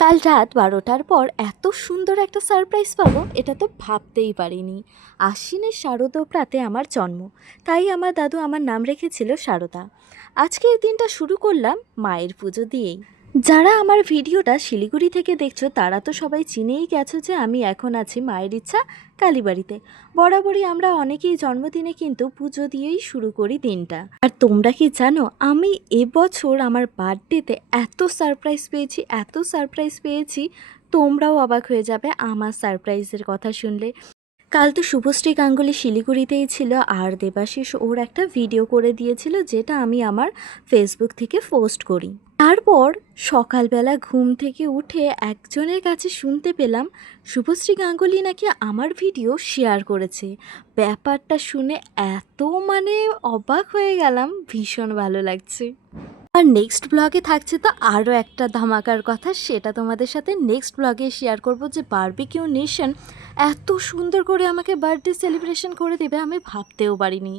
কাল রাত 12টার পর এত সুন্দর একটা সারপ্রাইজ পাবো এটা তো ভাবতেই পারিনি। আশ্বিনের শারদোপ্রাতে আমার জন্ম, তাই আমার দাদু আমার নাম রেখেছিল শারদা। আজকের দিনটা শুরু করলাম মায়ের পুজো দিয়েই। যারা আমার ভিডিওটা শিলিগুড়ি থেকে দেখছো তারা তো সবাই চিনেই গেছো যে আমি এখন আছি মায়ের ইচ্ছা কালীবাড়িতে। বরাবরই আমরা অনেকেই জন্মদিনে কিন্তু পুজো দিয়েই শুরু করি দিনটা। আর তোমরা কি জানো আমি এবছর আমার বার্থডেতে এত সারপ্রাইজ পেয়েছি, তোমরাও অবাক হয়ে যাবে আমার সারপ্রাইজের কথা শুনলে। কাল তো শুভশ্রী গাঙ্গুলি শিলিগুড়িতেই ছিল, আর দেবাশিস ওর একটা ভিডিও করে দিয়েছিল যেটা আমি আমার ফেসবুক থেকে পোস্ট করি। তারপর সকালবেলা ঘুম থেকে উঠে একজনের কাছে শুনতে পেলাম শুভশ্রী গাঙ্গুলি নাকি আমার ভিডিও শেয়ার করেছে। ব্যাপারটা শুনে এত অবাক হয়ে গেলাম, ভীষণ ভালো লাগছে। আর নেক্সট ব্লগে থাকছে তো আরও একটা ধামাকার কথা, সেটা তোমাদের সাথে নেক্সট ব্লগে শেয়ার করব। যে বারবিকিউ নেশন এত সুন্দর করে আমাকে বার্থডে সেলিব্রেশন করে দেবে আমি ভাবতেও পারিনি।